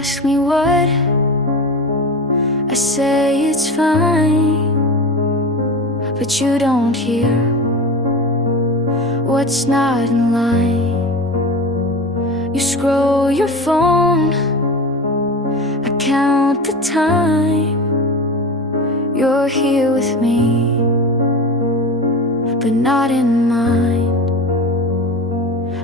ask me what, I say it's fine, but you don't hear what's not in line. You scroll your phone, I count the time. You're here with me, but not in mind.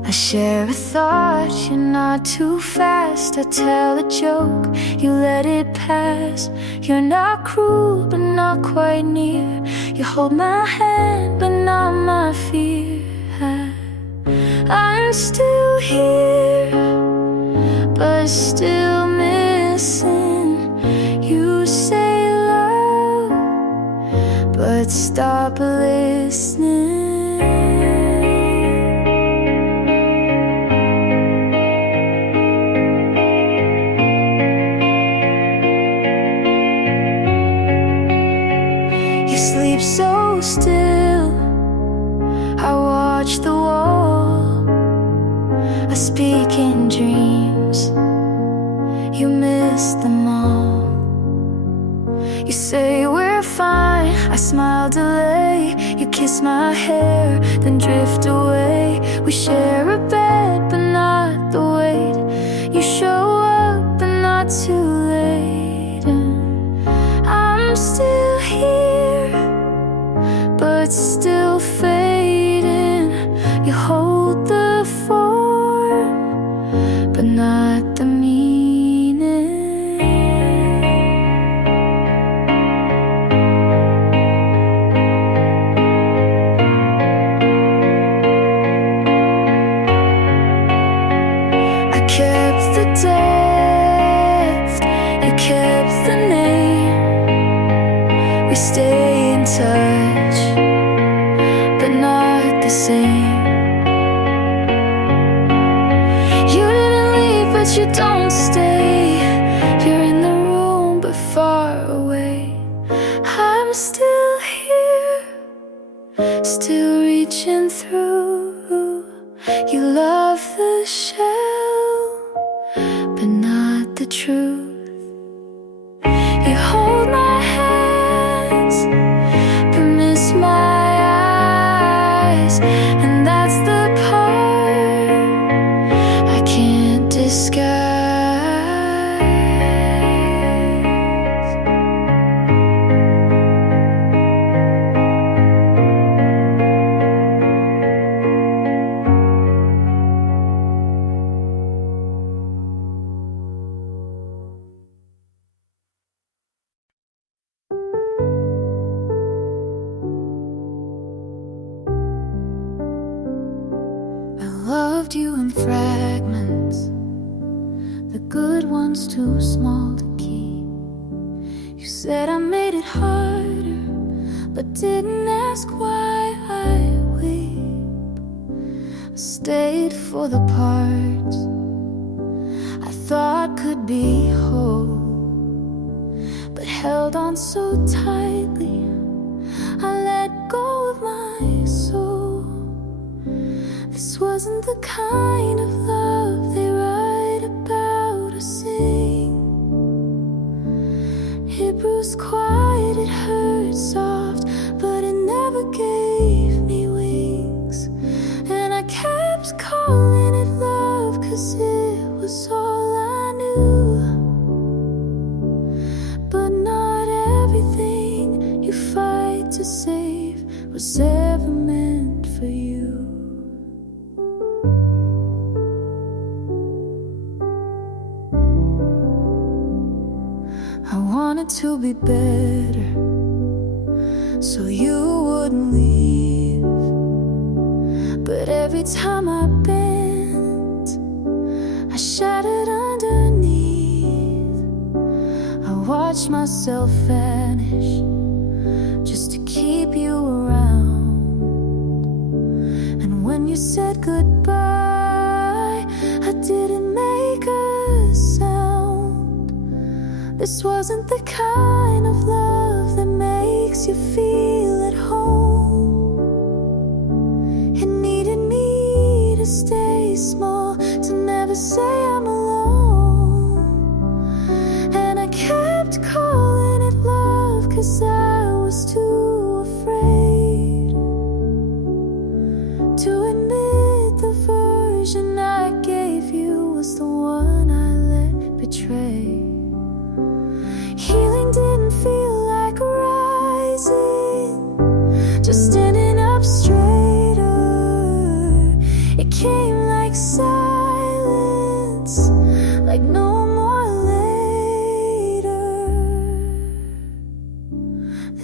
I share a thought, you're not too fast. I tell a joke, you let it pass. You're not cruel, but not quite near. You hold my hand, but not my fear. I'm still here, but still missing. You say love, but stop listening. You sleep so still, I watch the wall. I speak in dreams, you miss them all. You say we're fine, I smile, delay. You kiss my hair, then drift away. We share a bed, but not the weight. You show up, but not too late. And I'm still here, but still fading. You hold the form, but not the meaning. I kept the depth, you kept the name. We stay in touch, but not the same. You don't stay, you're in the room but far away. I'm still here, still reaching through. You love the shell, but not the truth. You hold my hands, but miss my eyes. And that's the part I can't disguise. I loved you in fragments, the good ones too small to keep. You said I made it harder, but didn't ask why I weep. I stayed for the parts I thought could be whole, but held on so tightly I let go of my soul. This wasn't the kind of love they write about or sing. It bruised quiet, it hurt soft, but it never gave me wings. And I kept calling it love, 'cause it was all I knew. But not everything you fight to save was ever meant for you. I wanted to be better, so you wouldn't leave. But every time I bent, I shattered underneath. I watched myself vanish just to keep you around. And when you said goodbye, I didn't make a sound. This wasn't the kind of love that makes you feel at home. It needed me to stay small, to never say I'm alone.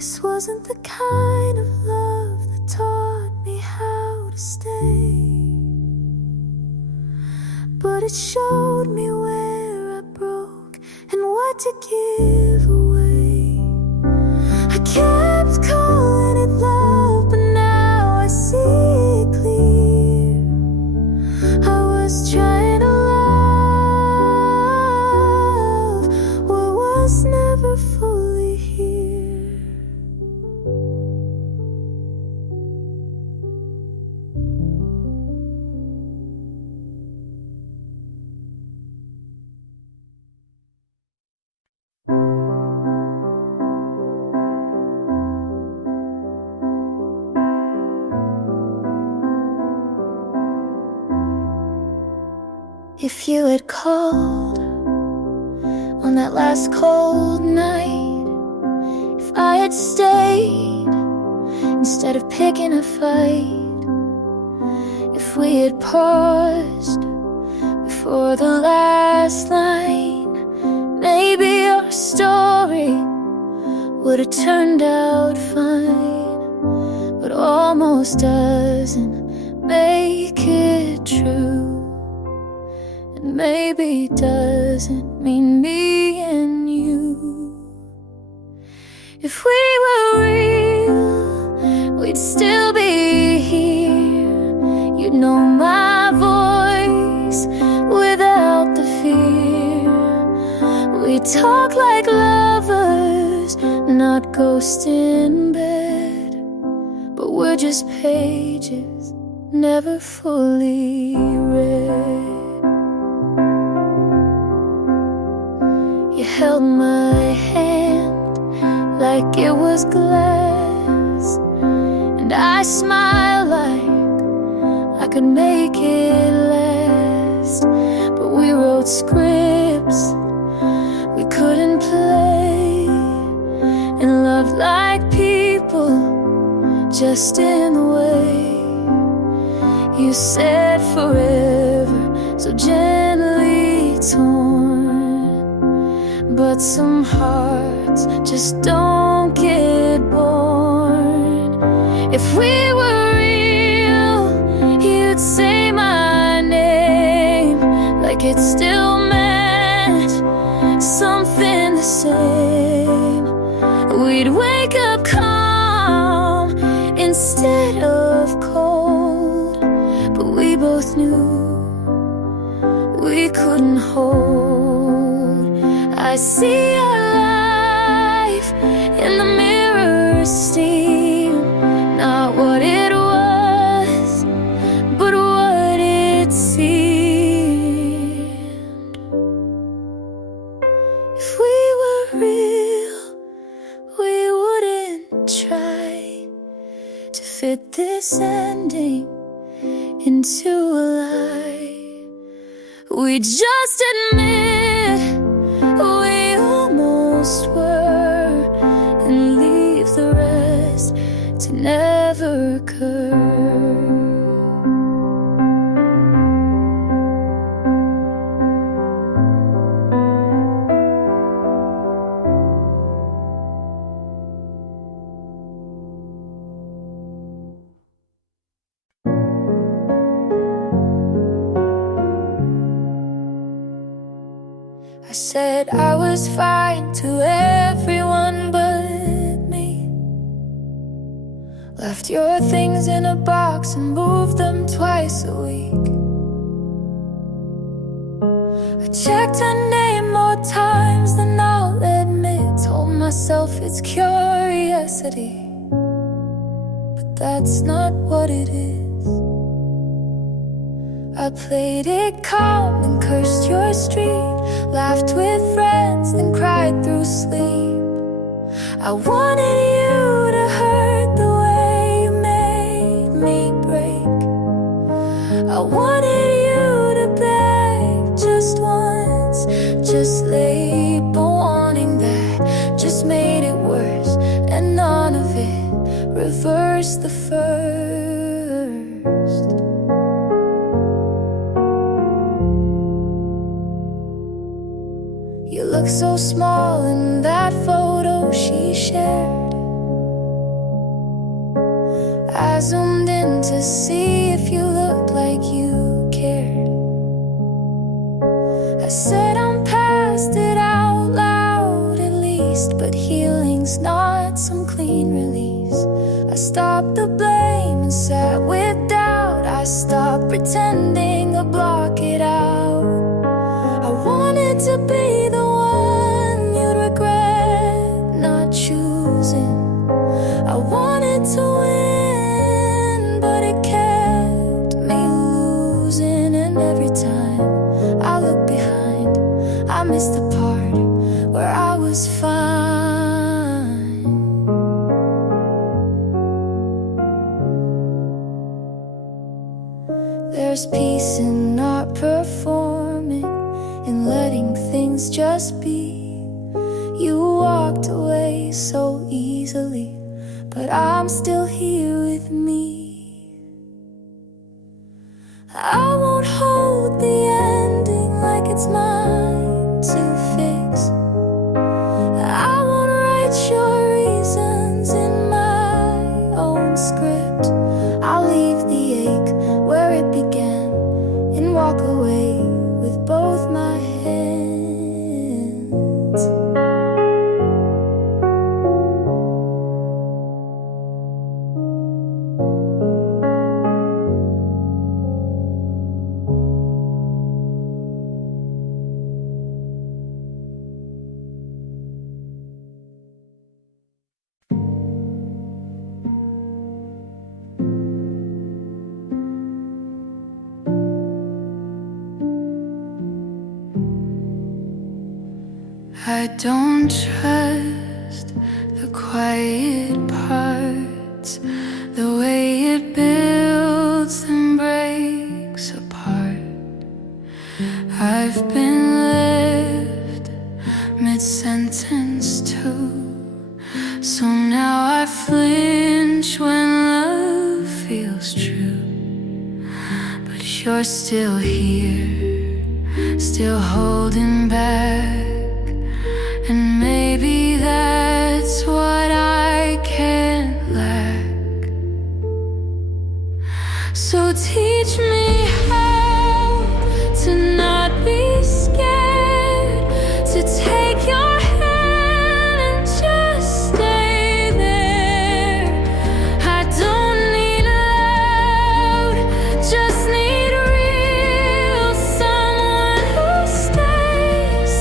This wasn't the kind of love that taught me how to stay, but it showed me where I broke and what to give away. I kept calling it love, but now I see it clear. I was trying to love what was never fully here. If you had called on that last cold night, if I had stayed instead of picking a fight, if we had paused before the last line, maybe our story would have turned out fine. But almost doesn't make it true, and maybe doesn't mean me and you. If we were real, we'd still be here. You'd know my voice without the fear. We'd talk like lovers, not ghosts in bed, but we're just pages never fully read. You held my hand like it was glass, and I smiled like I could make it last. But we wrote scripts we couldn't play, and loved like people, just in the way you said forever, so gently torn. But some hearts just don't get born. If we were real, you'd say my name like it still meant something the same. We'd wake up calm instead of cold, but we both knew we couldn't hold. I see our life in the mirror steam, not what it was, but what it seemed. If we were real, we wouldn't try to fit this ending into a lie. We just admit we almost were, and leave the rest to never occur. I said I was fine to everyone but me. Left your things in a box and moved them twice a week. I checked her name more times than I'll admit. Told myself it's curiosity, but that's not what it is. I played it calm and cursed your street, laughed with friends, then cried through sleep. I wanted you to hurt the way you made me break. I wanted you to beg just once, just late, but wanting that just made it worse, and none of it reversed the first. You look so small in that photo she shared. zoomed in to see if you looked like you cared. I said I'm past it out loud at least, but healing's not some clean release. I stopped the blame and sat with doubt. I stopped pretending to block it out. I wanted to be the one you'd regret not choosing. I wanted to win, but it kept me losing. And every time I look behind, I miss the part where I was fine. There's peace in not performing, in letting things just be. You walked away so easily, but I'm still here with me. I won't hold the ending like it's mine to fix. I won't write your reasons in my own script. I'll leave the ache where it began and walk away with both my hands. I don't trust the quiet parts, the way it builds and breaks apart. I've been left mid-sentence too, so now I flinch when love feels true. But you're still here, still holding back. And maybe that's what I can't lack. So teach me how to not be scared, to take your hand and just stay there. I don't need loud, just need real, someone who stays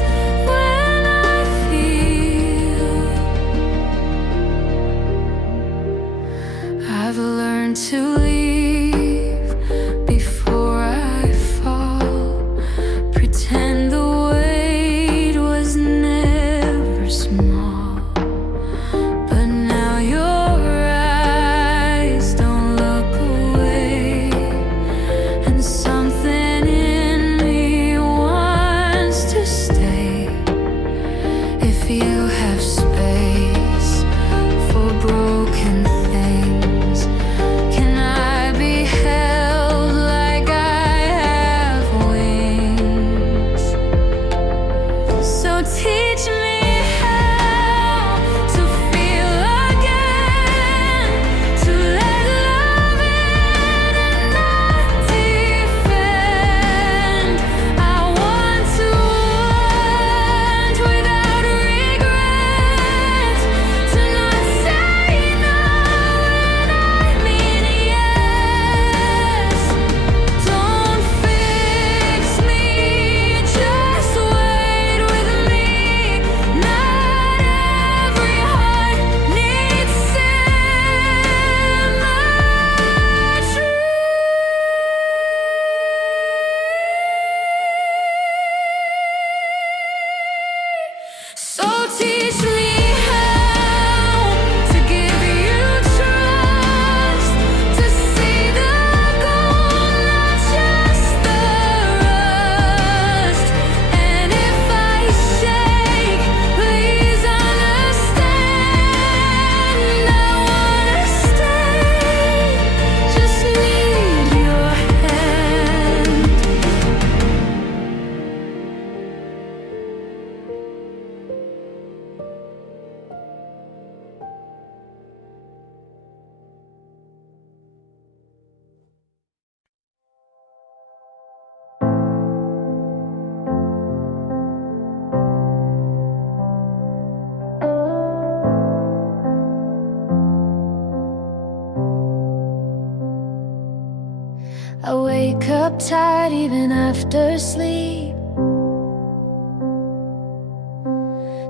tired even after sleep,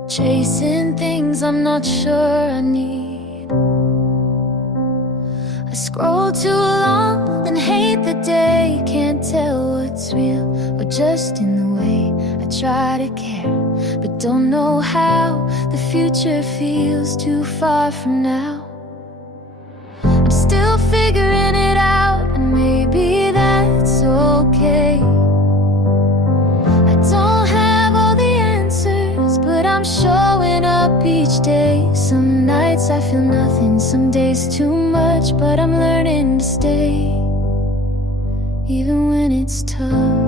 chasing things I'm not sure I need. I scroll too long, then hate the day. Can't tell what's real or just in the way I try to care, but don't know how. The future feels too far from now. I'm still figuring it out, and maybe that's okay. I don't have all the answers, but I'm showing up each day. Some nights I feel nothing, some days too much, but I'm learning to stay, even when it's tough.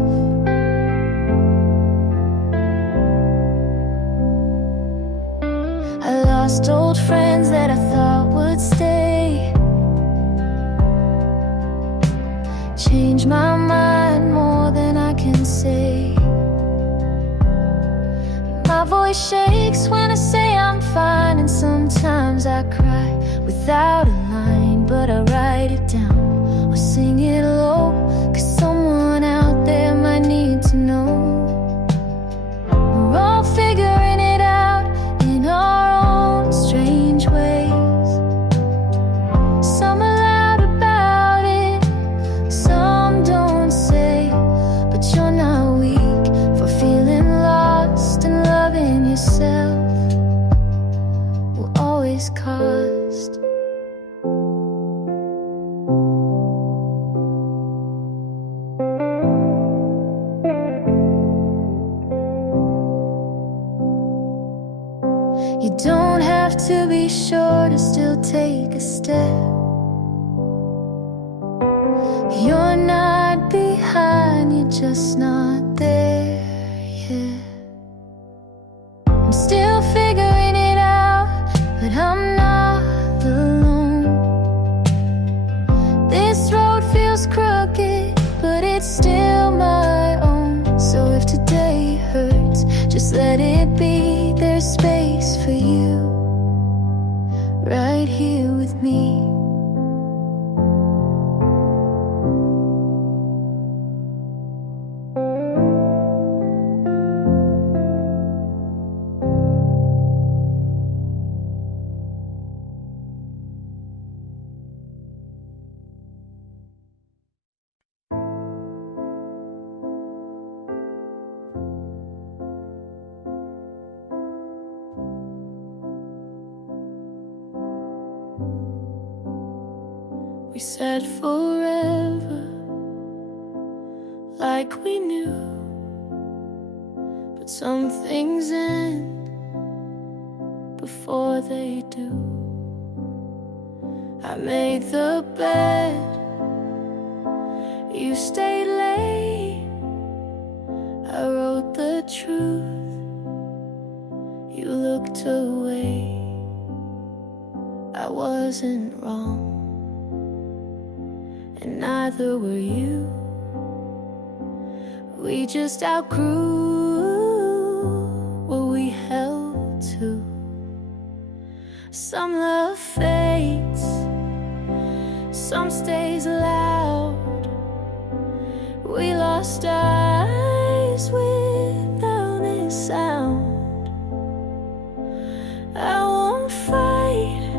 I lost old friends that I thought would stay, changed my mind more than I can say. My voice shakes when I say I'm fine, and sometimes I cry without a line, but I write it down or sing it low, 'cause someone out there might need to know. We're all figuring it out in our own strange ways. Some are loud about it, some don't say, but you're not weak for feeling lost, and loving yourself will always cost. You don't have to be sure to still take a step. You're not behind, you're just not there yet. I'm still figuring it out, but I'm not alone. This road feels crooked, but it's still my own. So if today hurts, just let it be. There's space for you right here with me. We said forever, like we knew, but some things end before they do. I made the bed, you stayed late. I wrote the truth, you looked away. I wasn't wrong, and neither were you. We just outgrew what we held to. Some love fades, some stays loud. We lost eyes without a sound. I won't fight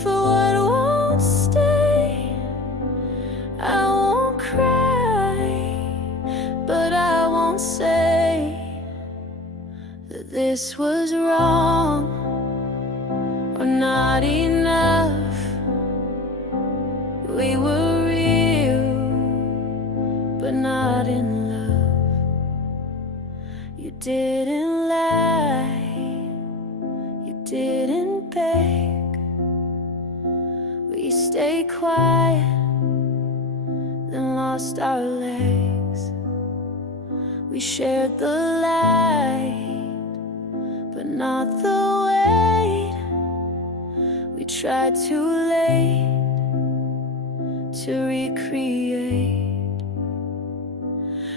for what won't stay. I won't cry, but I won't say that this was wrong or not enough. We were real, but not in love. You didn't lie, you didn't beg. We stayed quiet, then lost our legs. We shared the light, but not the weight. We tried too late to recreate.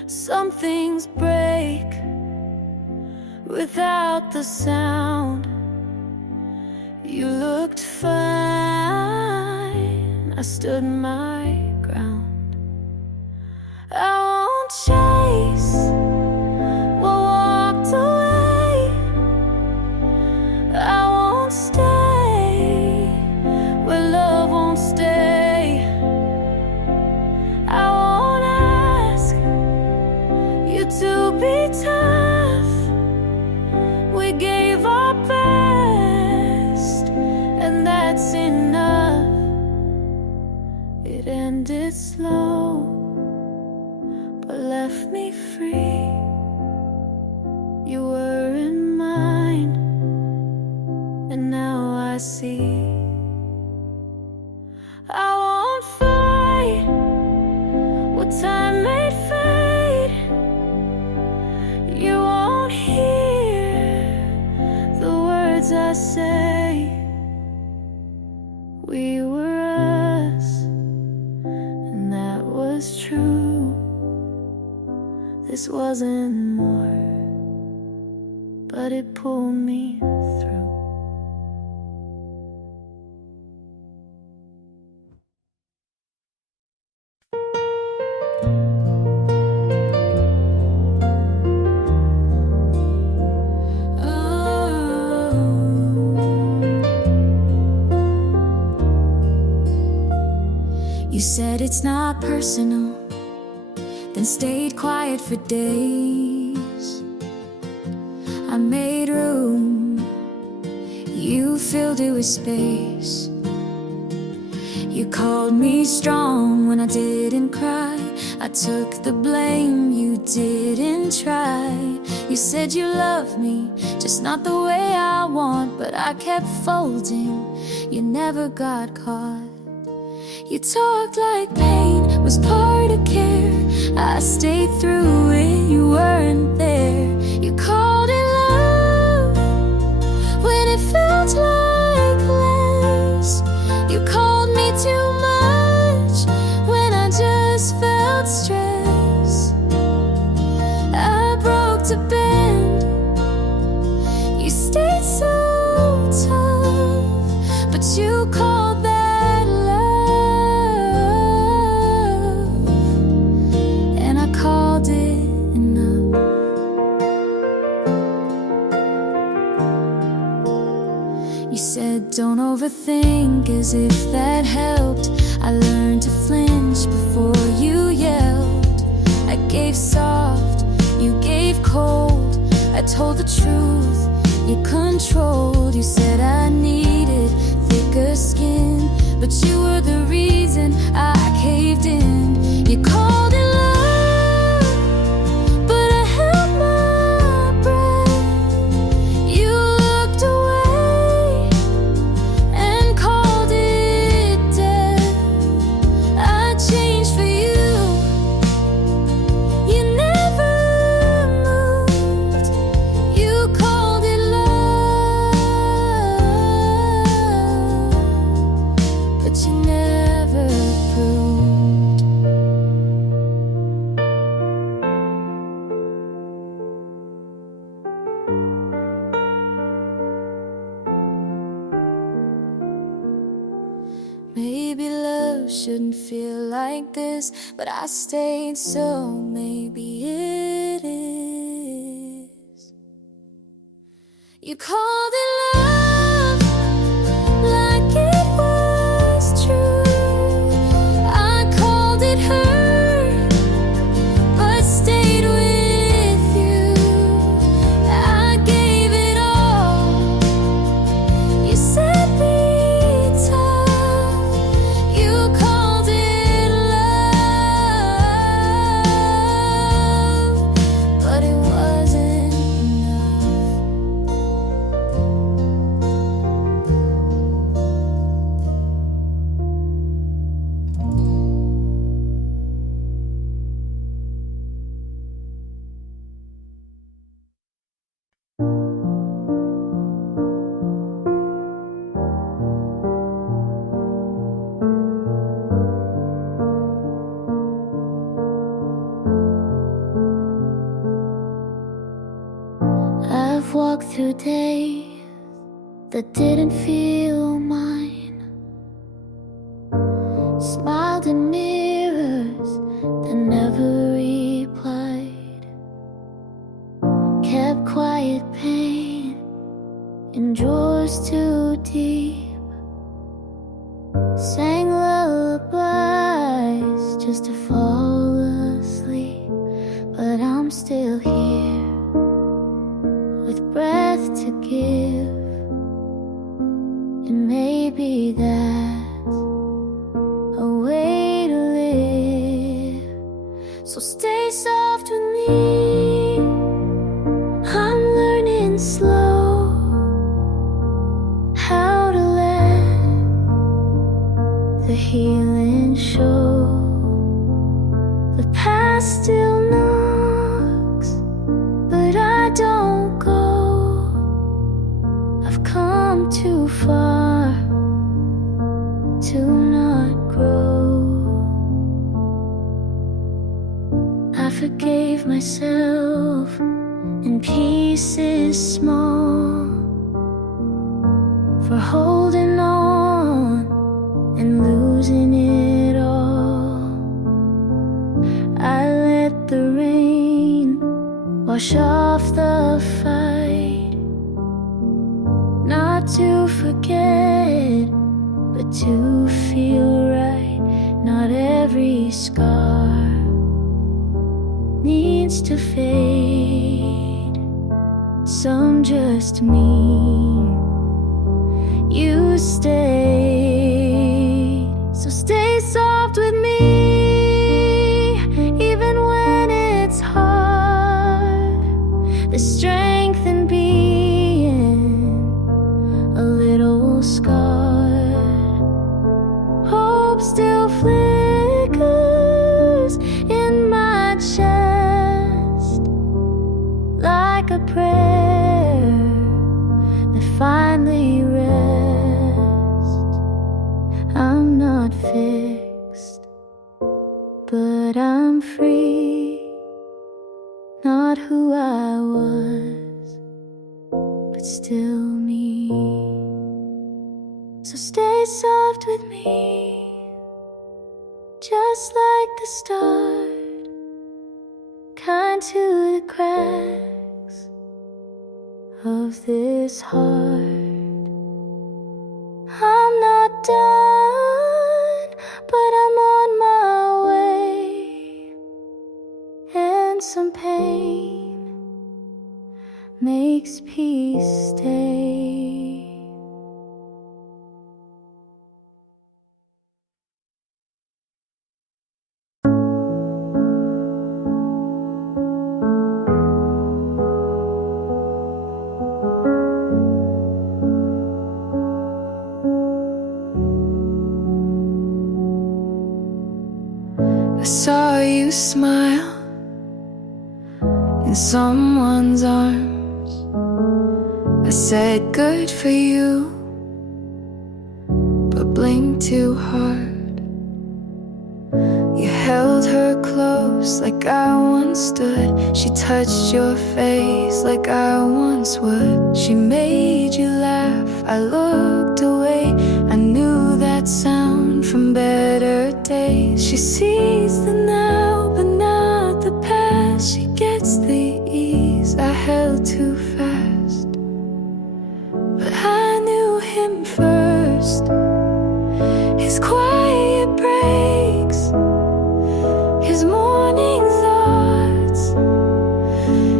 Some things break without the sound. You looked fine, I stood my ground. won't stay, where love won't stay. I won't ask you to be tough. We gave our best, and that's enough. It ended slow, but left me free. You weren't mine, and now I see. I won't fight what time made fade. You won't hear the words I say. We were us, and that was true. This wasn't more, but it pulled me through. You said it's not personal, then stayed quiet for days. I made room, you filled it with space. You called me strong when I didn't cry. I took the blame, you didn't try. You said you loved me, just not the way I want. But I kept folding, you never got caught. You talked like pain was part of care. I stayed through it, you weren't there. You called it love when it felt like less. You called me too much when I just felt stress. I broke to bend, you stayed so tough, but you called that don't overthink, as if that helped. I learned to flinch before you yelled. I gave soft, you gave cold. I told the truth, you controlled. You said I needed thicker skin, but you were the reason I caved in. You called it love, but I held my breath. You looked away shouldn't feel like this, but I stayed, so maybe it is. You called it love like it was true. I called it hurt, but stayed with you. I gave it all. You said be tough. You called it love, but it wasn't enough. I've walked through days that didn't feel mine, smiled in mirrors that never replied, kept quiet pain in in drawers too deep, sang lullabies just to fall asleep. But I'm still here with breath to give, and maybe that's a way to live. So stay soft with me, I'm learning slow how to let the healing show. The past still knocks, but I don't go. I've come too far to not grow. I forgave myself in pieces small for holding on and losing it all. I let the rain wash off the fight, not to forget, but to feel right. Not every scar needs to fade, some just mean you stayed. So stay soft with me, even when it's hard. The strength in being a little scarred. Hope still flickers in my chest, like a prayer that finally rests. I'm not fixed, but I'm free. Not who I was, but still me. So stay soft with me, just like the start, kind to the cracks of this heart. I'm not done, but I'm on my way, and some pain makes peace stay. I saw you smile in someone's arms. I said good for you, but blinked too hard. You held her close like I once stood. She touched your face like I once would. She made you laugh, I looked away. I knew that sound from better days. She sees the now, but not the past. She gets the ease I held too fast. But I knew him first. His quiet breaks, his morning thoughts,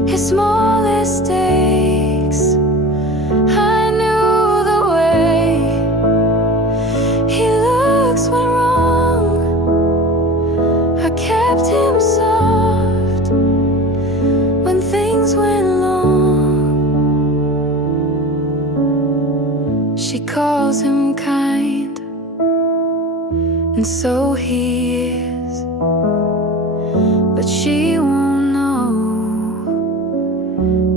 his smallest aches. I knew the way he looks when wrong. I kept him soft when things went long. She calls him kind, and so he is, but she won't know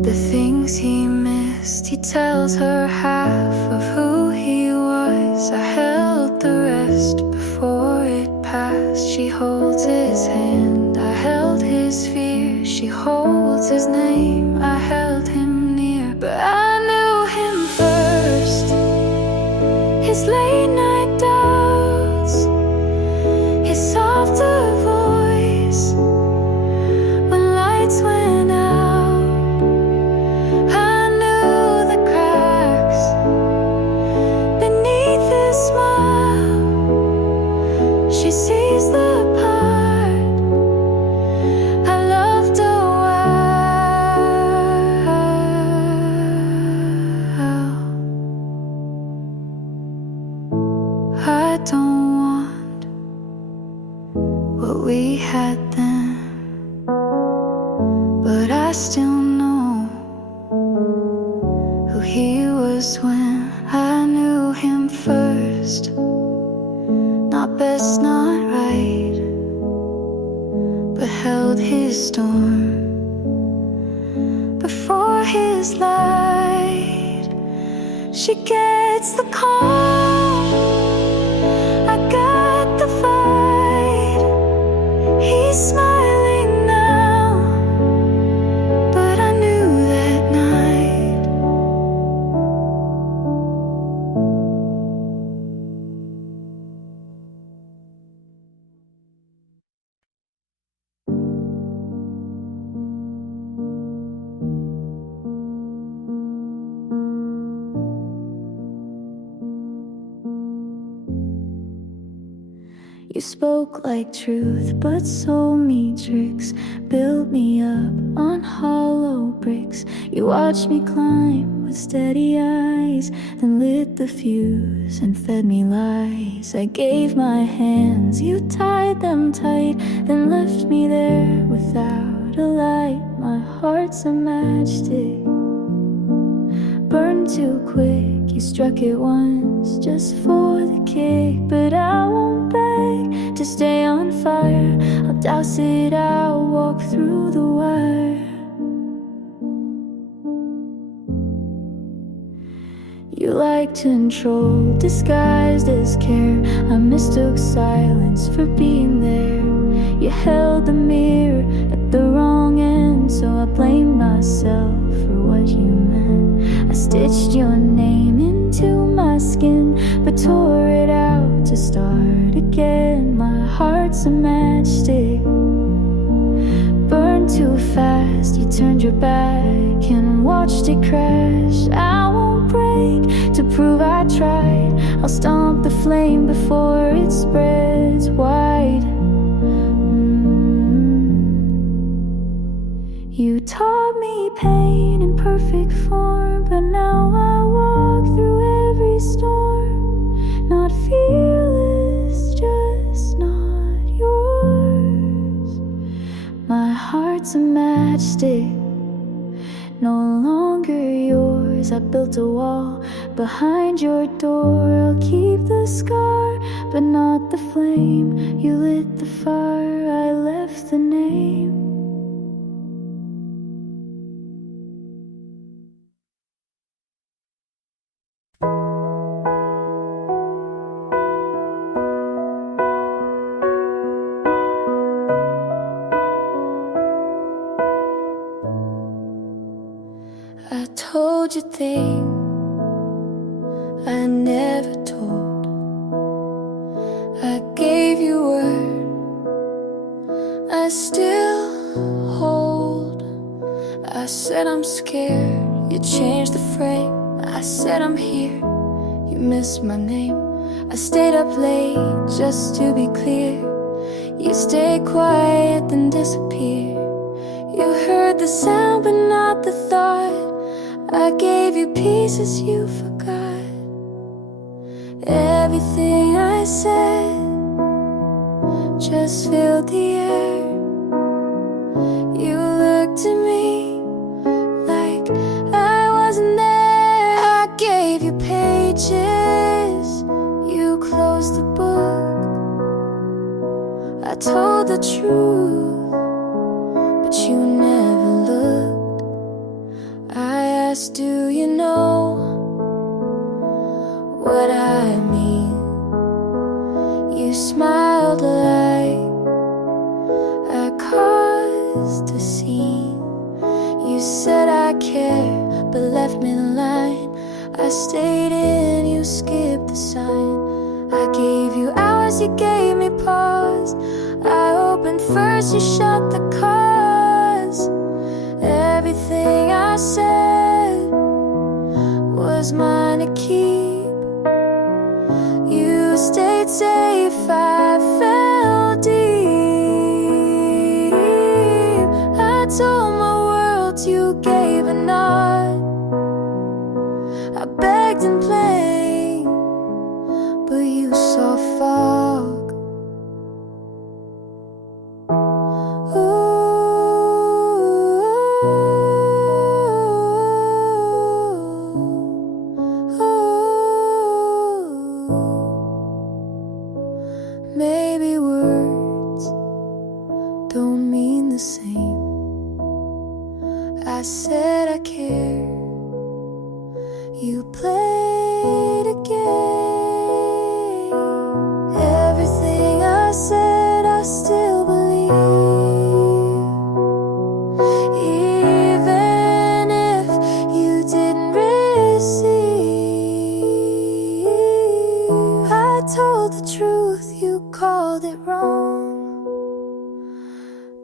the things he missed. He tells her half of who he was. I held the rest before it passed. She holds his hand, I held his fear. She holds his name, I held him near. But I knew him first. His late night doubts, his softer voice when lights went out. I knew the cracks don't want what we had then, but I still know who he was when I knew him first. Not best, not right, but held his storm before his light. She gets the calm, I got the fight. He's smiling now, but I knew that night. You spoke like truth, but sold me tricks. Built me up on hollow bricks. You watched me climb with steady eyes, then lit the fuse and fed me lies. I gave my hands, you tied them tight, then left me there without a light. My heart's a matchstick, burned too quick. You struck it once just for the kick, but I won't beg to stay on fire. I'll douse it out, walk through the wire. You like control disguised as care. I mistook silence for being there. You held the mirror at the wrong end, so I blamed myself for what you meant. I stitched your name into my skin, but tore it out to start again. My heart's a matchstick, burned too fast. You turned your back and watched it crash. I won't break to prove I tried. I'll stomp the flame before it spreads wide. You taught me pain in perfect form, but now I walk through every storm. Not fearless, just not yours. My heart's a matchstick, no longer yours. I built a wall behind your door. I'll keep the scar, but not the flame. You lit the fire, I left the name. I told you things I never told. I gave you word I still hold. I said I'm scared, you changed the frame. I said I'm here, you missed my name. I stayed up late just to be clear. You stayed quiet then disappeared. You heard the sound but not the thought. I gave you pieces you forgot. Everything I said just filled the air. You looked at me like I wasn't there. I gave you pages, you closed the book. I told the truth, but you never looked. I asked, do you know what I mean? You smiled like I caused a scene. You said I care, but left me the line. I stayed in, you skipped the sign. I gave you hours, you gave me pause. I opened first, you shut the cause. Everything I said was mine to keep. You stayed safe, I fell deep. I told my world, you gave a nod. I begged and played, but you saw told the truth, you called it wrong,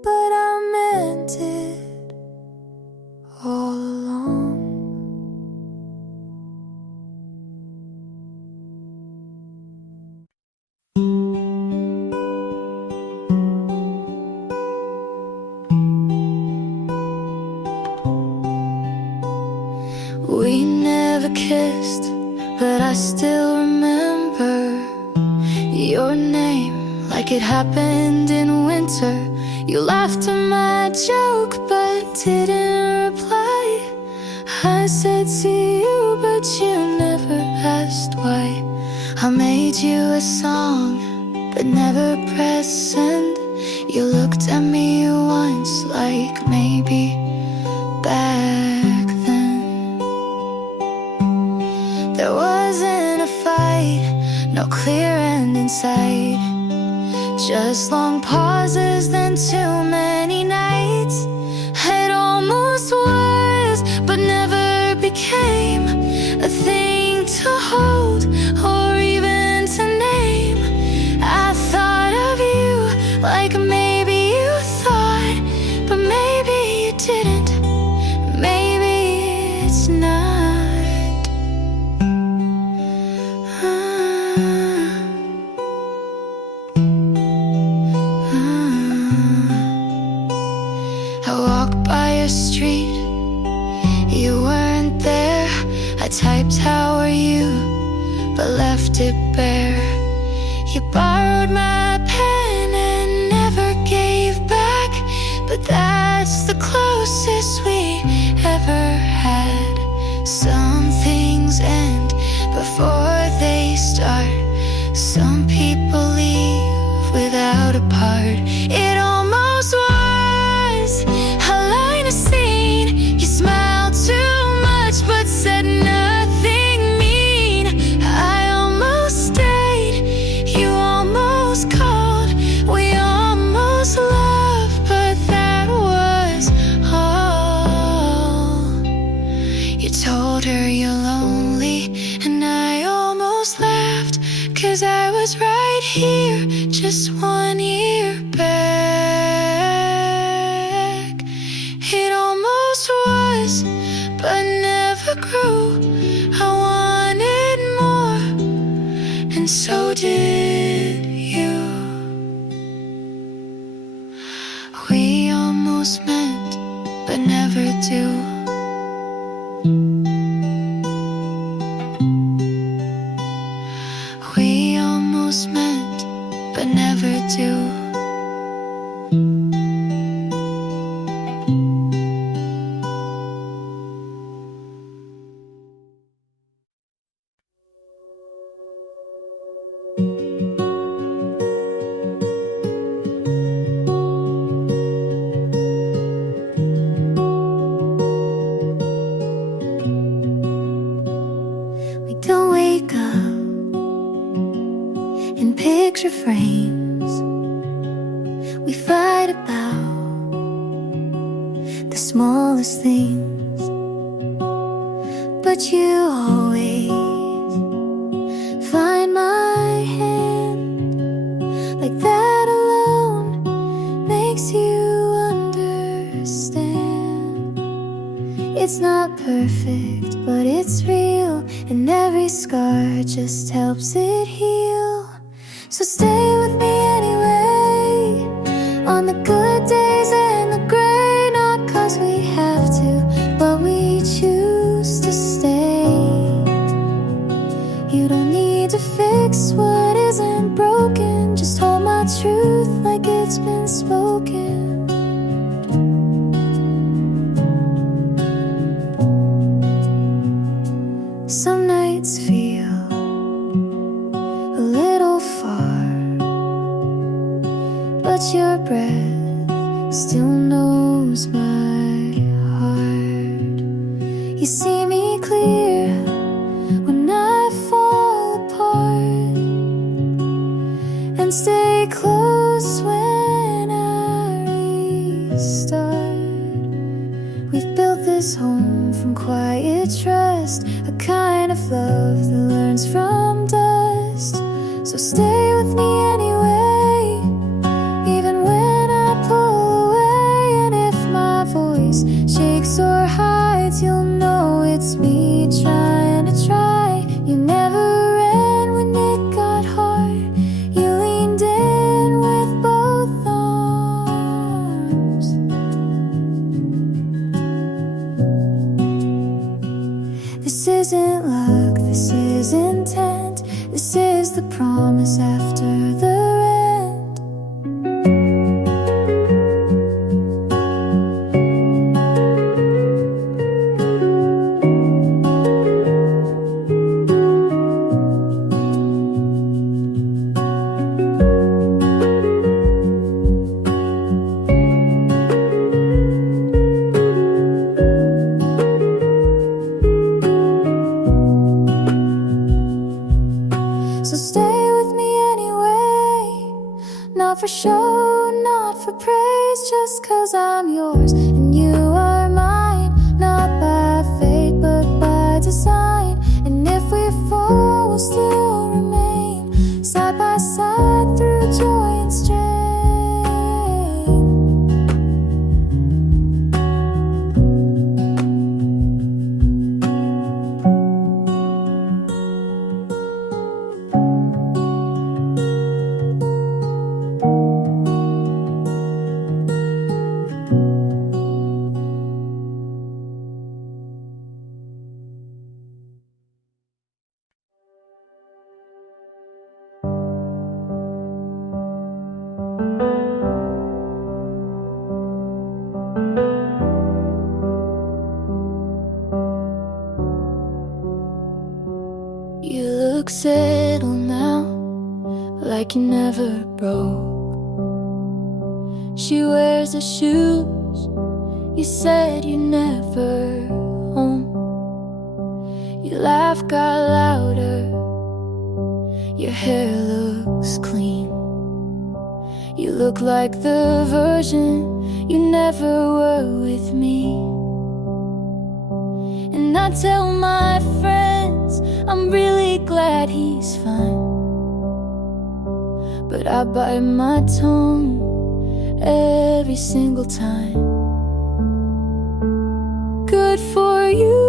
but I meant it all along. We never kissed, but I still remember your name like it happened in winter. You laughed at my joke but didn't reply. I said to you, but you never asked why. I made you a song but never pressed send. You looked at me once like maybe back then. There wasn't a fight, no clear end in sight, just long pauses, then too many nights. It almost was, but never became a thing to hold or even to name. I thought of you like maybe you thought, but maybe you didn't. Maybe it's not. I walked by your street, you weren't there. I typed how are you, but left it bare. You borrowed my pen and never gave back, but that's the closest we ever had. Some things end before they start. Some people leave without a part. It almost was a line of scene. You smiled too much but said nothing mean. I almost stayed, you almost called, we almost loved, but that was all. You told her you're lonely, and I almost laughed, 'cause I was right here just 1 year back. It almost was, but never grew. I wanted more, and so did you. We almost meant, but never do. We almost meant, but never do. We don't wake up in picture frames. We fight about the smallest things, but you always find my hand. Like that alone makes you understand. It's not perfect, but it's real, and every scar just helps it heal. So stay with me anyway, on the good days and the gray. Not 'cause we have to, but we choose to stay. You don't need to fix what isn't broken, just hold my truth like it's been spoken. Some nights feel a little far, but your breath still knows my heart. You see me clear when I fall apart, and stay close when I restart. We've built this home from quiet trust, a kind of love that learns from dust. So stay promise after the rent. So stay with me anyway, not for show, not for praise, just 'cause I'm yours and you are mine, not by fate but by design. And if we fall, we'll still remain side by side through joy and strain. You look settled now, like you never broke. She wears the shoes you said you never own. Your laugh got louder, your hair looks clean. You look like the version you never were with me. And I tell my friends I'm really glad he's fine, but I bite my tongue every single time. Good for you,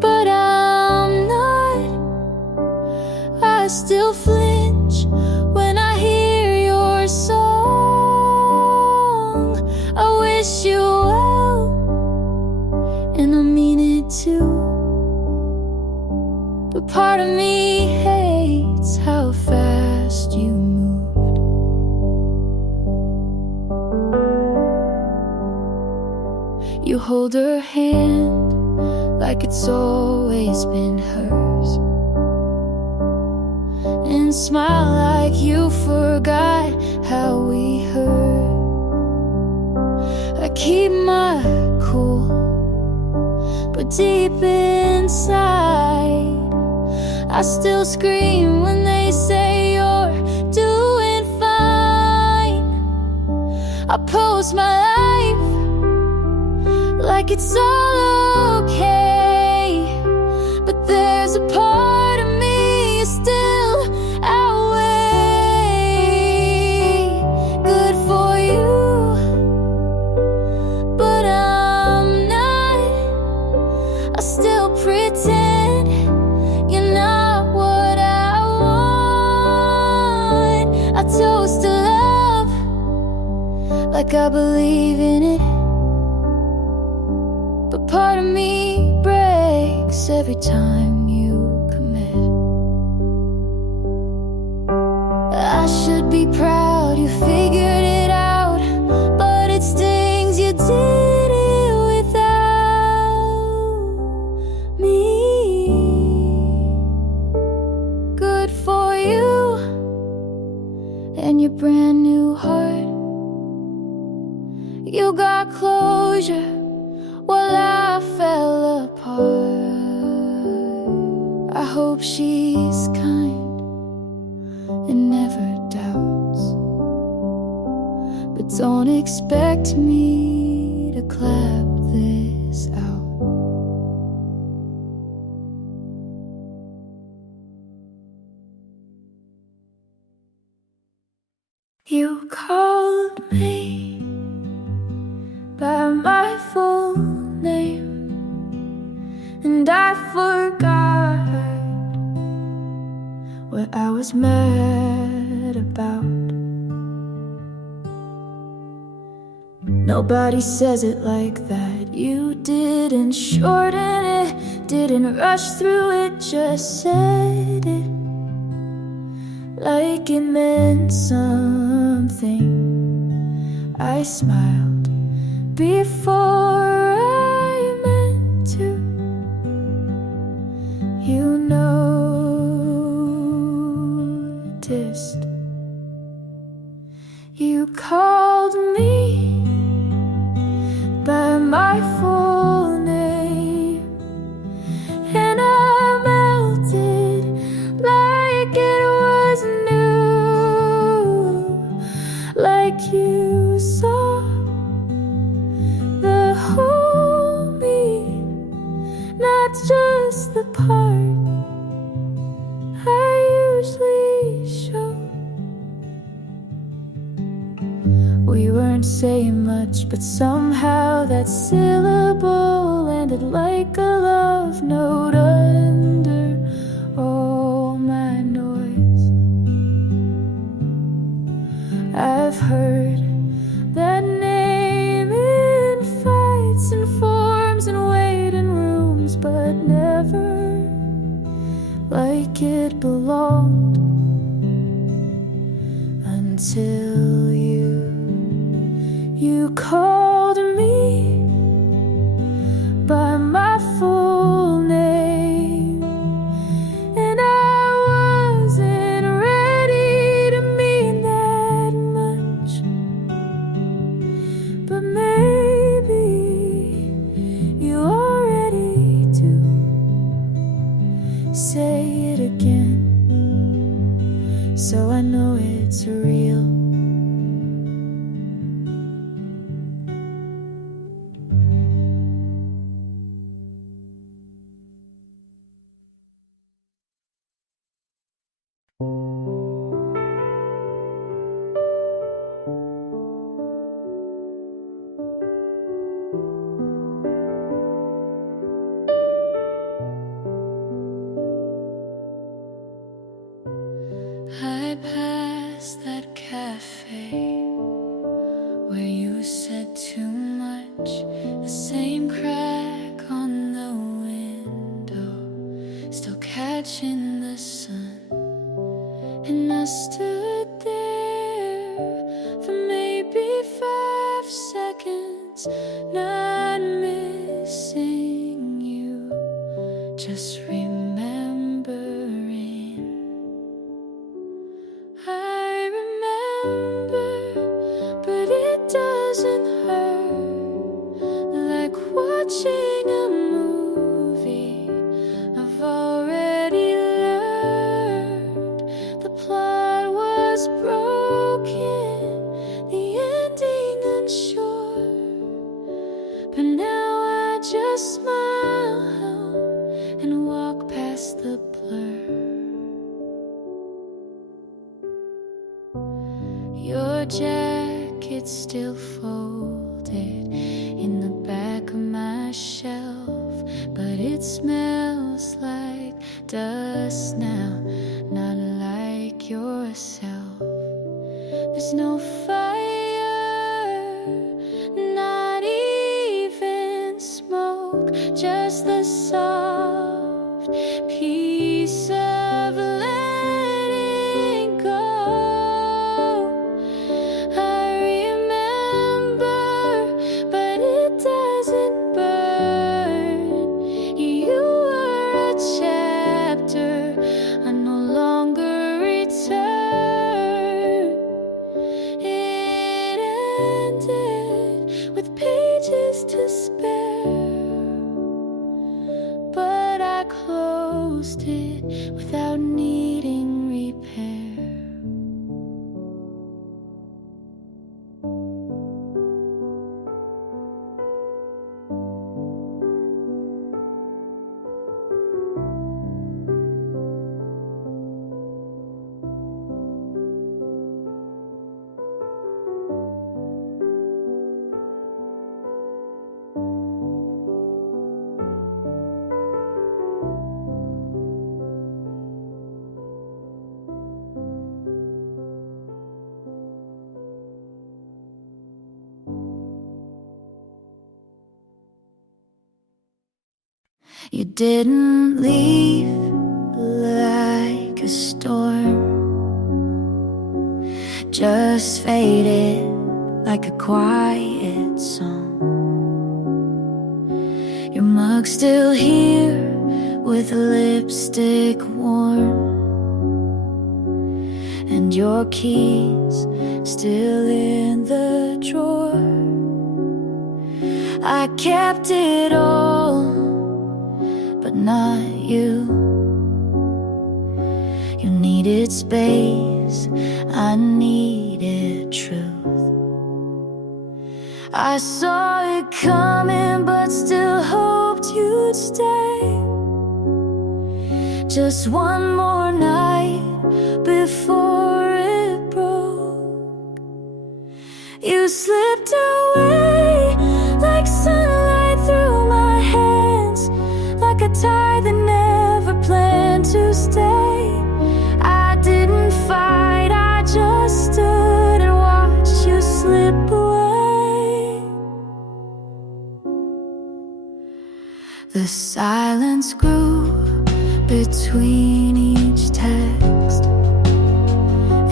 but I'm not. I still flinch when I hear your song. I wish you well, and I mean it too. But part of me hates how fast you moved. You hold her hand like it's always been hers, and smile like you forgot how we hurt. I keep my cool, but deep inside I still scream when they say you're doing fine. I post my life like it's all okay, but there's a part of me still outweigh. Good for you, but I'm not. I still pretend you're not what I want. I toast to love like I believe in it, but part of me breaks every time you commit. I should be proud you figured it out, but it stings you did it without me. Good for you and your brand new heart. You got closure while I fell apart. I hope she's kind and never doubts, but don't expect me to clap this out. You called me by my full name, and I forgot what I was mad about. Nobody says it like that. You didn't shorten it, didn't rush through it, just said it like it meant something. I smiled before I meant to. You noticed. You called me by my full name, and I melted like it was new. Like you saw the whole me, not just the part I usually show. We weren't saying much, but somehow that syllable landed like a love note under all my noise. I've heard that name in fights and forms and waiting rooms, but never like it belonged until you called me by my full name, and I wasn't ready to mean that much, but maybe you are ready to say it again, so I know it's real. I passed that cafe where you said too much, the same crack on the window, still catching the sun. And I stood there for maybe 5 seconds, not missing you, just remembering. I remember, but it doesn't hurt like watching a movie. I've already learned the plot was broken, the ending unsure, but now I just smile and walk past the blur. Your jacket's still folded in the back of my shelf, but it smells like dust now, not like yourself. There's no fire, not even smoke, just the soft peace of letting go. I remember, but it doesn't burn. You were a chapter I no longer return. It ended with pages to spare, but I closed it without needing repair. You didn't leave like a storm, just faded like a quiet song. Your mug's still here with the lipstick warm, and your keys still in the drawer. I kept it all, but not you. You needed space, I needed truth. I saw it coming, but still hoped you'd stay. Just one more night before it broke. You slipped away like sunlight through my hands, like a tide that never planned to stay. I didn't fight, I just stood and watched you slip away. The silence grew between each text,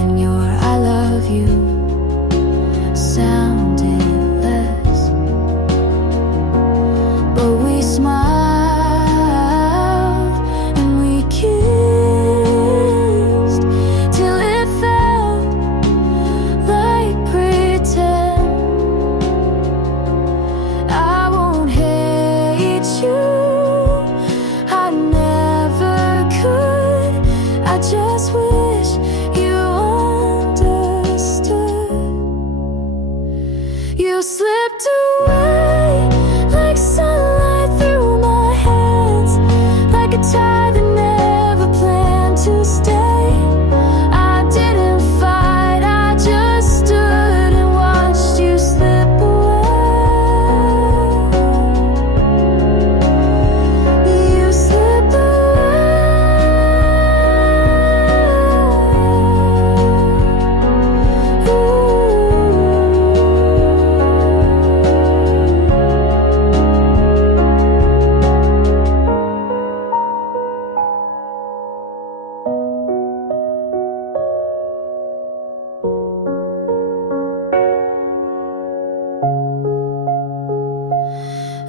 and your I love you sounded less. But we smiled and we kissed till it felt like pretend. I won't hate you, I never could. I just wish you understood. You slipped away like sunlight through my hands, like a tide that never planned to stay. I didn't fight, I just stood and watched you slip away. You slip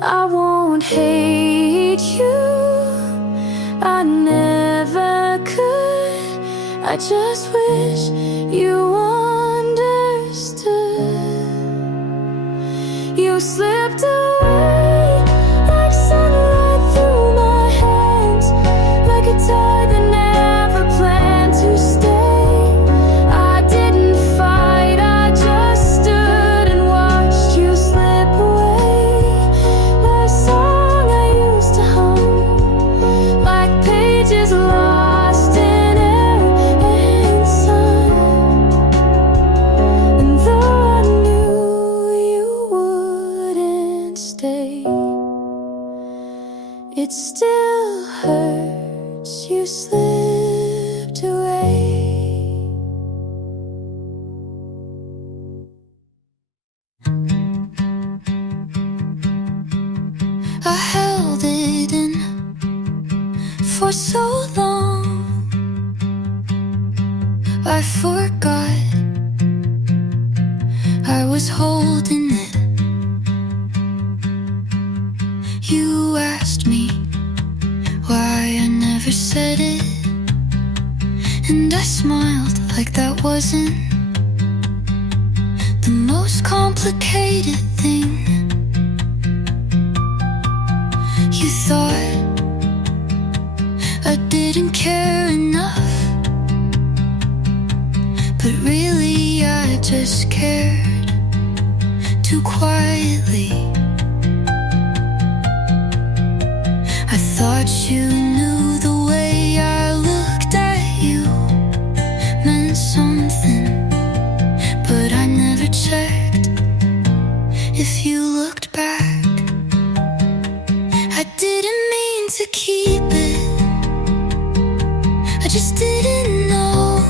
I won't hate you, I never could. I just wish you understood. You slipped away like sunlight through my hands, like a tide that never planned to stay. I didn't fight, I just stood and watched you slip away. The song I used to hum, like pages lost in air and sun. And though I knew you wouldn't stay, it still hurts you slipped away. I held it in for so long, I forgot I was holding it. You asked me why I never said it, and I smiled like that wasn't the most complicated thing. You thought I didn't care enough, but really I just cared too quietly. I thought you knew the way I looked at you meant something, but I never checked if you looked back. I didn't mean to keep it, I just didn't know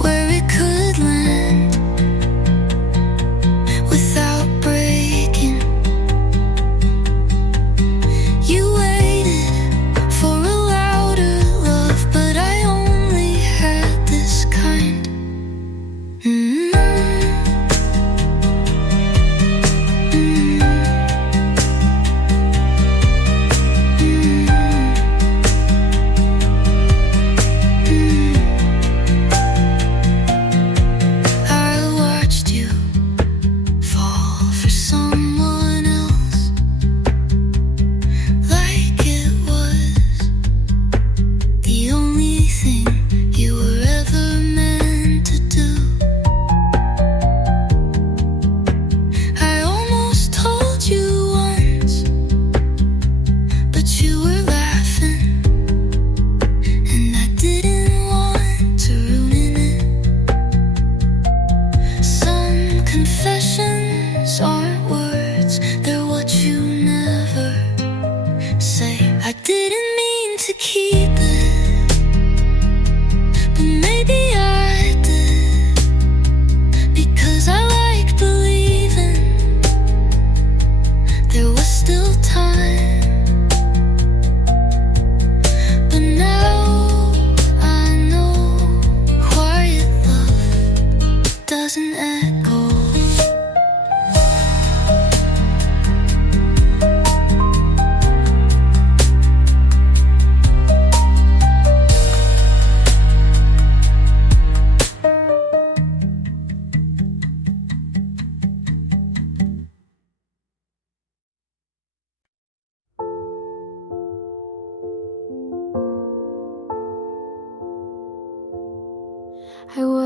where it could land without breaking. You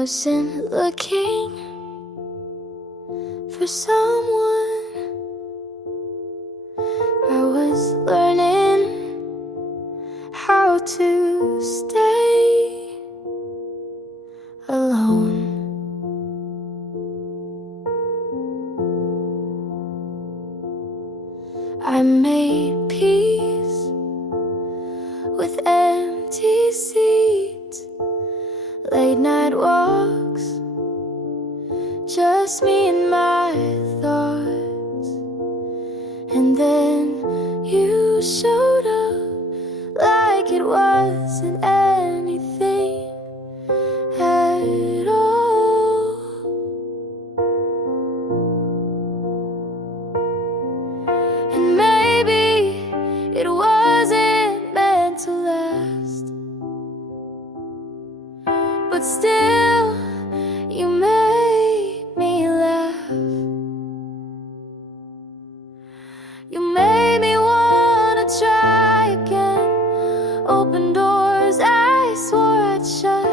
wasn't looking for someone. I was learning how to stay alone. I made peace with empty seats, late night walks, just me and my thoughts. And then you showed up like it wasn't anything at all. And maybe it wasn't meant to last, but still you made me laugh. You made me wanna try again, open doors I swore I'd shut.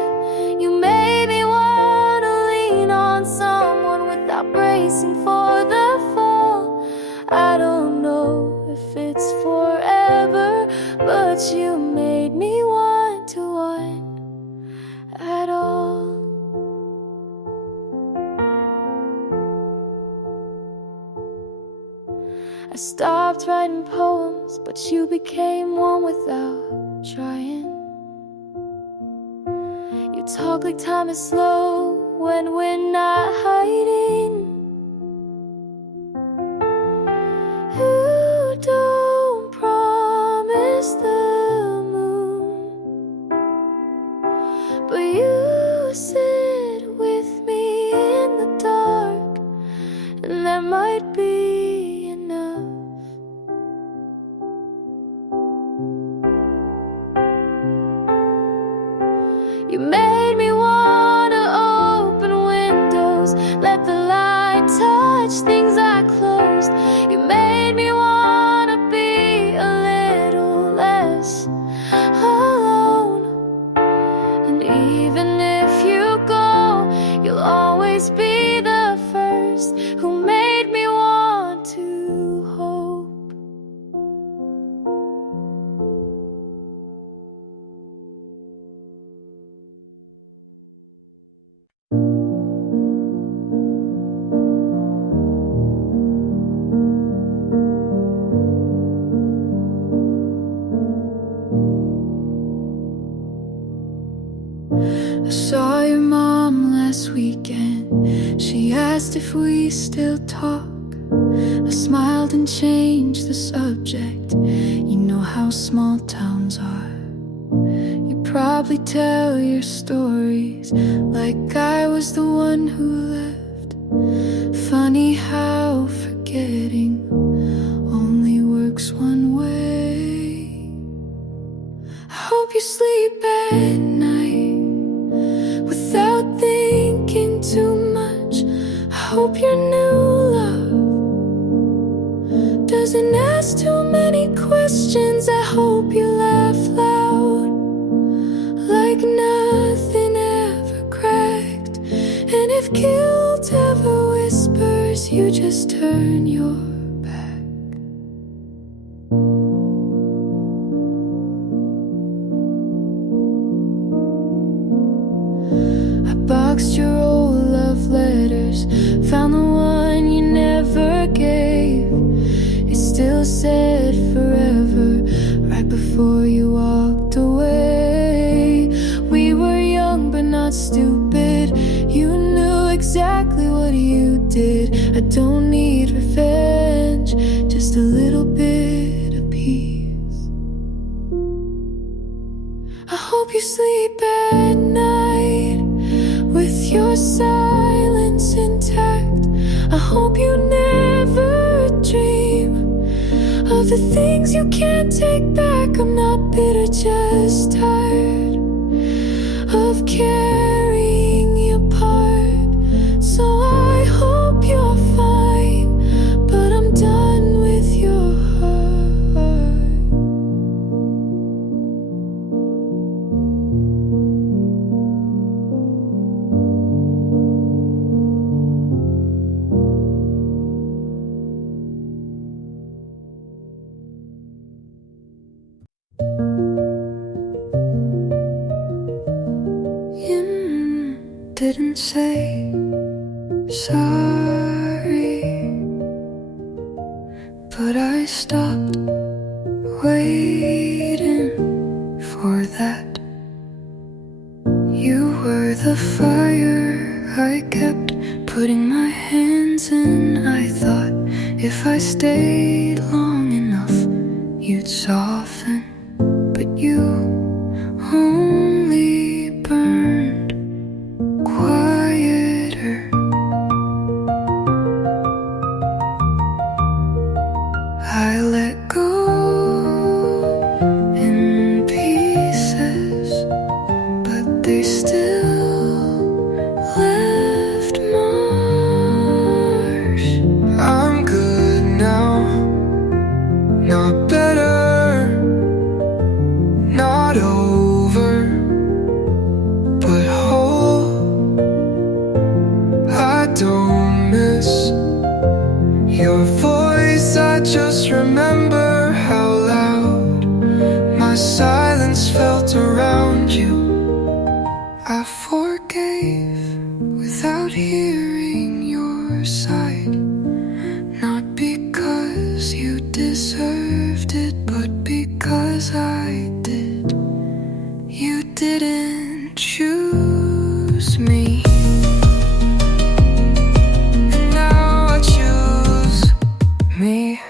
You made me wanna lean on someone without bracing for the fall. I don't know if it's forever, but you made me want to want at all. I stopped writing poems, but you became one without trying. You talk like time is slow when we're not hiding. You don't promise the moon, but you sit with me in the dark, and that might be enough. You made me wanna open windows, let the light touch things I closed. You made me wanna be a little less alone. And even if you go, you'll always be the first who made me want to hope. I saw your mom last weekend. She asked if we still talk. I smiled and changed the subject. You know how small towns are. You probably tell your stories like I was the one who left. Funny how forgetting only works one way. I hope you sleep at night without thinking too much. I hope your new love doesn't ask too many questions. I hope you laugh loud like nothing ever cracked. And if guilt ever whispers, you just turn your back. I boxed your old love letters, found the one you never gave. It still said forever right before you walked away. We were young but not stupid. You knew exactly what you did. I don't need revenge, just a little bit of peace. I hope you sleep at night with your silence intact. I hope you never dream of the things you can't take back. I'm not bitter, just tired of carrying your part. So I hope you're fine, but I'm done with your heart. didn't say sorry, but I stopped waiting for that. You were the fire I kept putting my hands in. I thought if I stayed long enough, you'd soften, but you only burned quieter. I let go in pieces, but they still left marks. I'm good now, not better, not over, but whole. I don't miss your voice, I just remember how loud my silence felt around you. I forgave without hearing your side, not because you deserved it, but because I did. You didn't choose me, and now I choose me.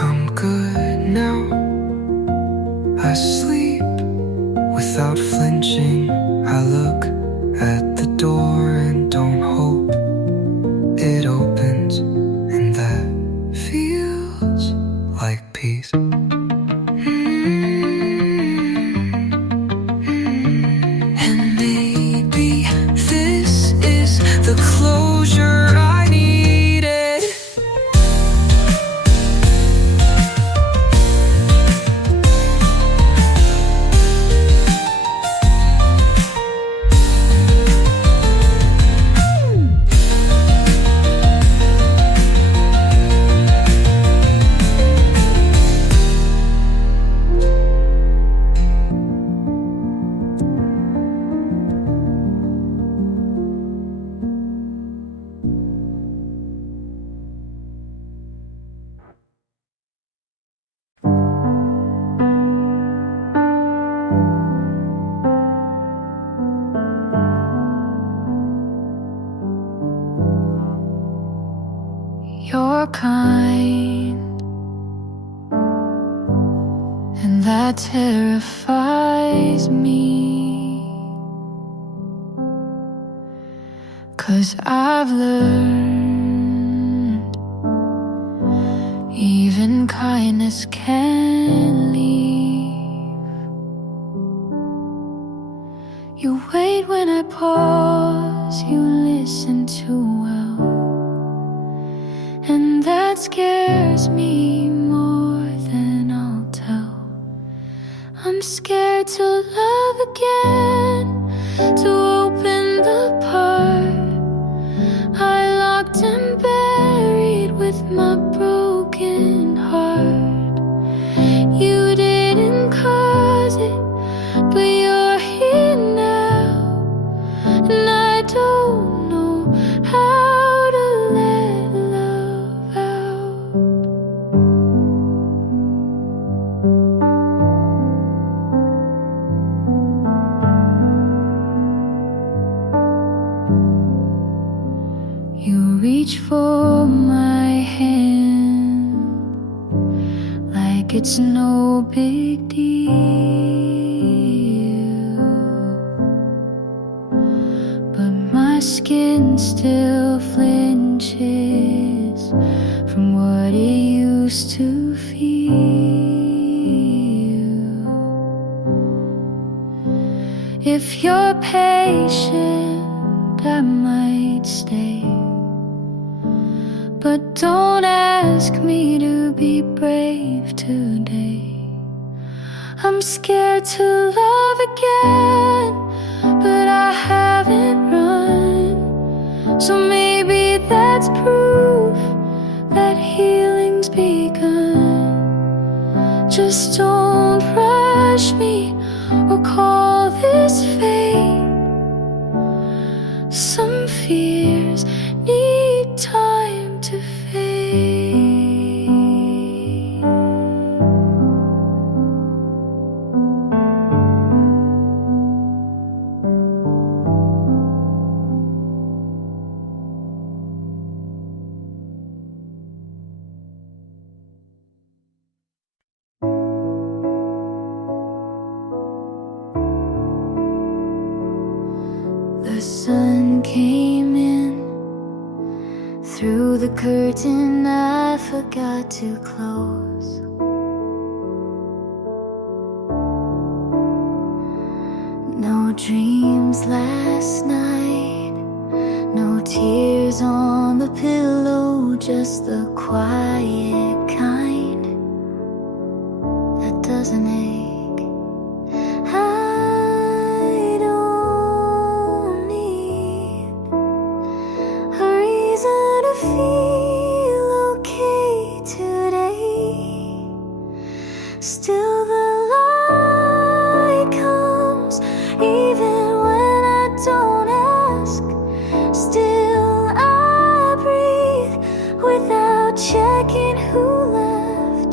I'm good now. I sleep without flinching. I look at the door and don't hope it opens, and that feels like peace. And maybe this is the closure I needed. You're kind, and that terrifies me, 'cause I've learned even kindness can leave. You wait when I pause, you listen too well, and that scares me more than I'll tell. I'm scared to love again, to open the part I locked and buried with my broken heart. You didn't cause it, but you're here now, and I don't know how to let love out. You reach for my hand like it's no big deal, but my skin still flinches from what it used to feel. If you're patient, I might stay, but don't ask me to be brave today. I'm scared to love again, but I haven't run, so maybe that's proof Some fears need time to fade. The sun came in through the curtain I forgot to close. No dreams last night, no tears on the pillow, just the quiet kind that doesn't ache. Still the light comes even when I don't ask. Still I breathe without checking who left.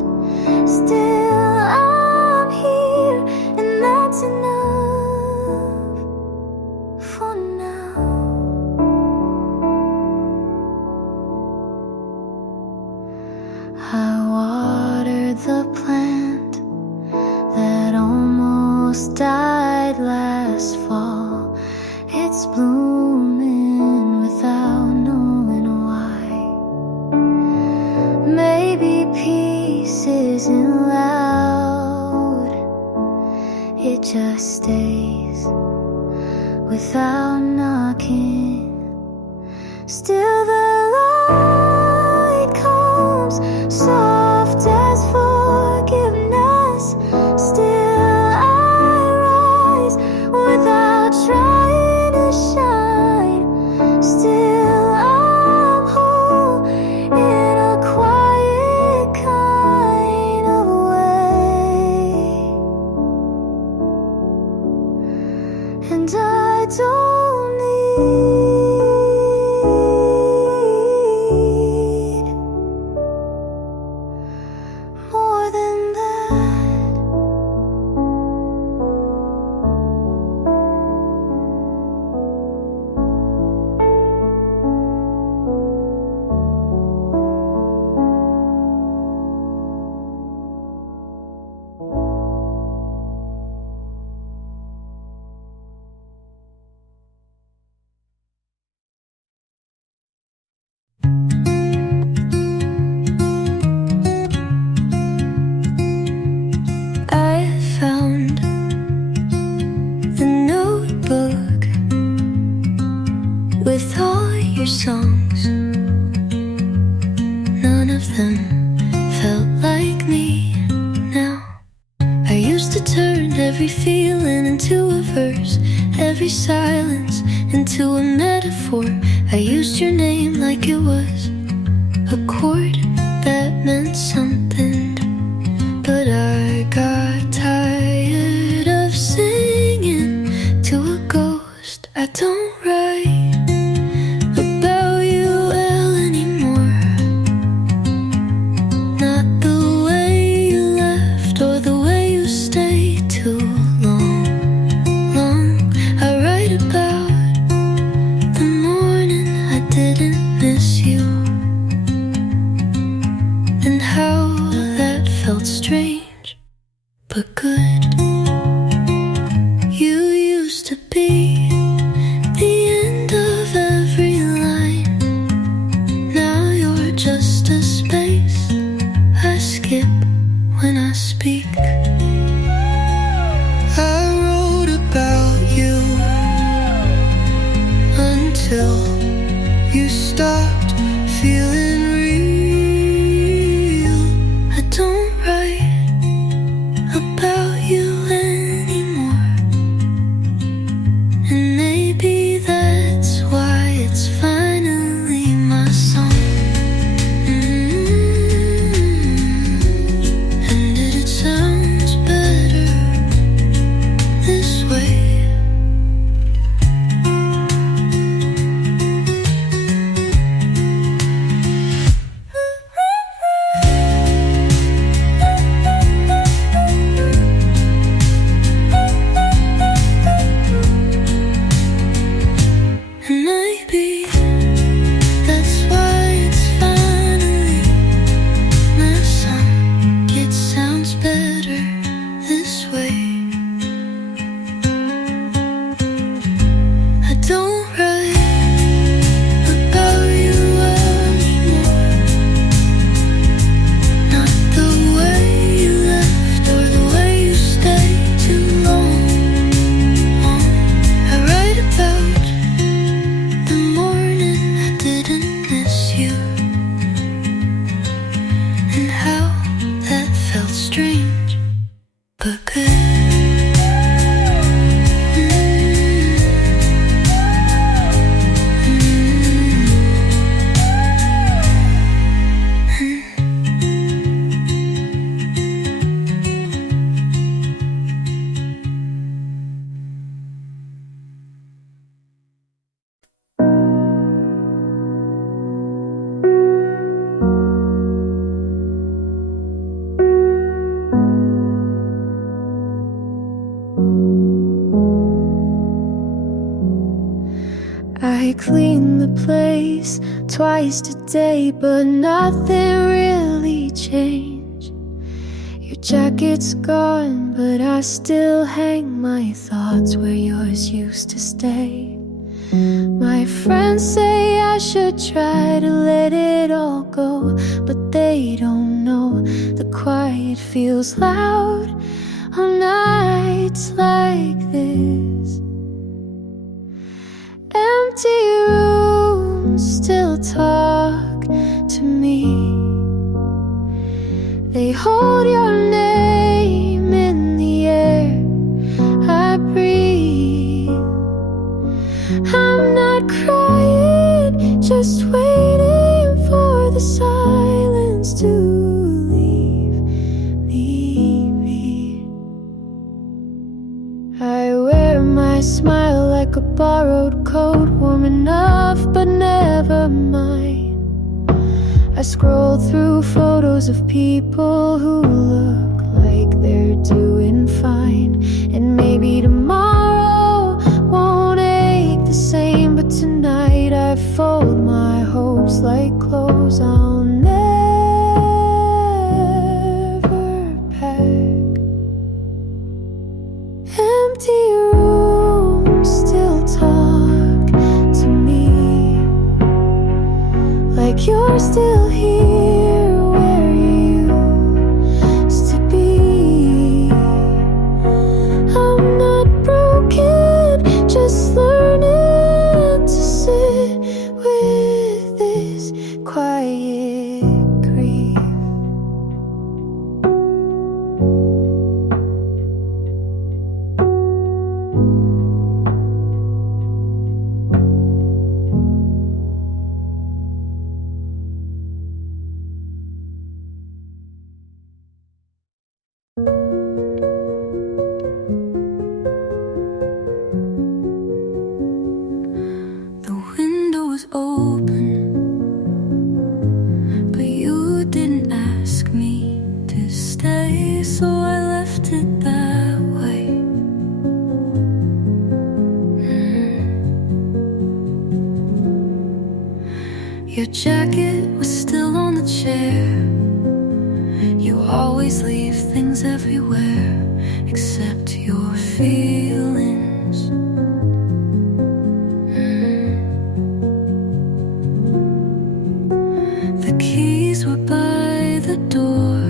Still I'm here, and that's enough for now. I watered the plant that almost died last fall. It's blooming without knowing why. Maybe peace isn't loud, it just stays without knocking. Still the light comes soft as forgiveness. Still I rise without trying to shine. Still I'm whole in a quiet kind of way. And I don't need more than that. I found the notebook with all your songs. None of them felt like me now. I used to turn every feeling into a verse, every silence into a metaphor. I used your name like it was a chord that meant something. But I got tired of singing to a ghost. I don't write about you well anymore. Not the way you left or the way you stayed too long. I write about the morning I didn't miss you, and how that felt strange but good. You used to be the end of every line. Now you're just a space I skip when I speak. I wrote about you until you stopped feeling real. I don't write about you anymore, and maybe that's why it's finally my song. And it sounds better this way. I clean the place twice today, but nothing really changed. Your jacket's gone, but I still hang my thoughts where yours used to stay. My friends say I should try to let it all go, but they don't know the quiet feels loud on nights like this. Empty rooms still talk to me. They hold your name in the air I breathe. I'm not crying, just waiting for the silence to leave me. I wear my smile like a borrowed coat, warm enough but never mine. I scroll through photos of people who look like they're doing fine. And maybe tomorrow won't ache the same, but tonight I fold my hopes like clothes I'll never pack. Empty rooms still talk to me, like you're still here where you used to be. I'm not broken, just learning to sit with this quiet grief. The window was open, but you didn't ask me to stay, so I left it that way. Your jacket was still on the chair. You always leave things everywhere except your feelings. The keys were by the door.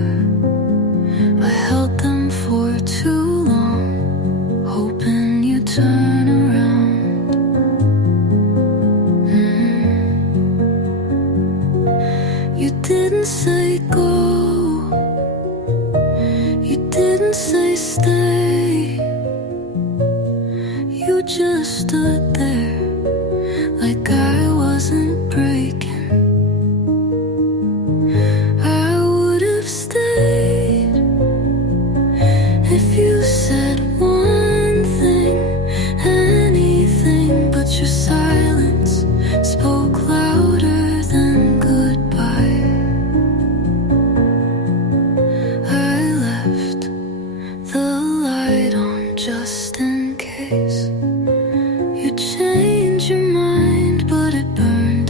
I held them for too long, hoping you'd turn around. You didn't say go, you didn't say stay. You just stood there like I wasn't breaking. I would have stayed if you said one thing, anything, but your silence spoke louder than goodbye. I left the light on just in case you change your mind, but it burned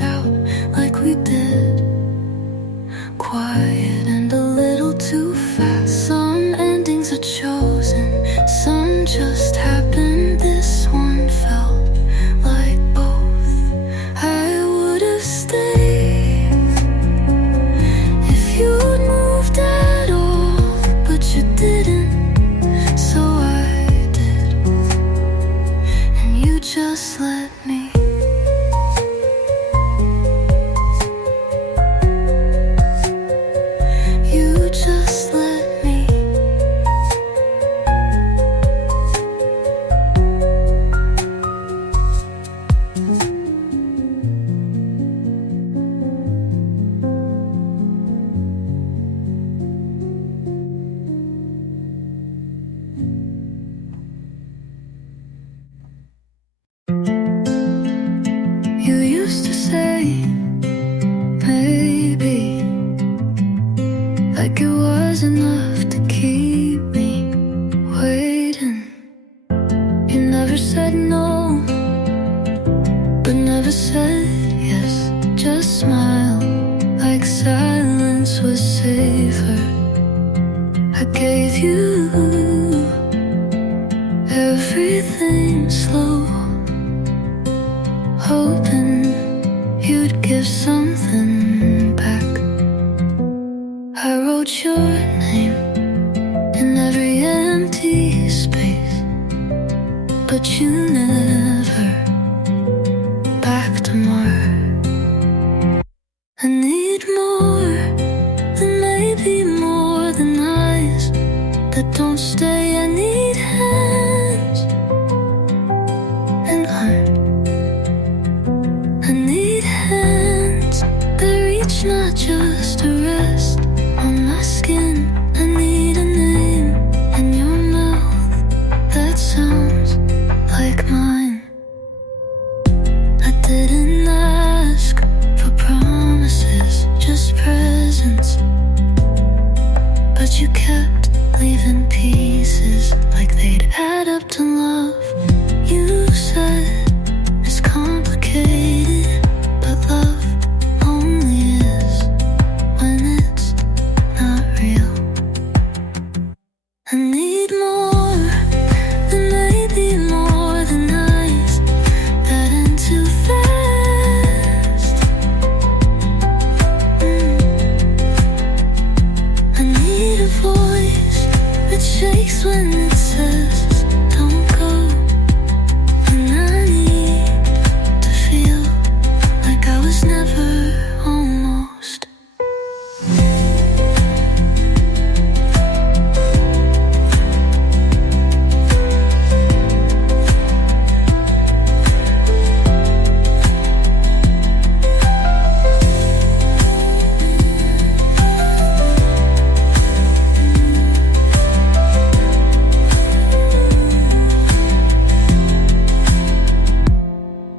never said yes, just smile like silence was safer. I gave you everything slow, hoping you'd give something back. I wrote your name in every empty space, but you never backed more. I need more than maybe more than eyes that don't stay. I need hands and heart. I need hands that reach, not just to rest on my skin. I need a name in your mouth that sounds like mine. I didn't ask for promises, just presents, but you kept leaving pieces like they'd add up to love. You said it's complicated, but love only is when it's not real. I need more than maybe more than eyes that end too fast. I need a voice that shakes when it says don't go. And I need to feel like I was never almost.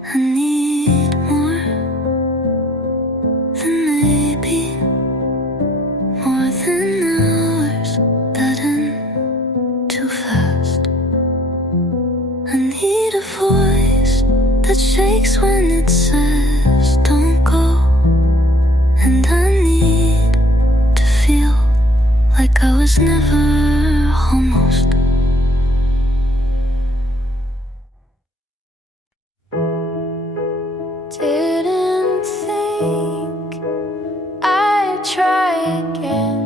I need more than maybe more than hours that end too fast. I need a voice that shakes when it says don't go. And I need to feel like I was never almost. Didn't think I'd try again,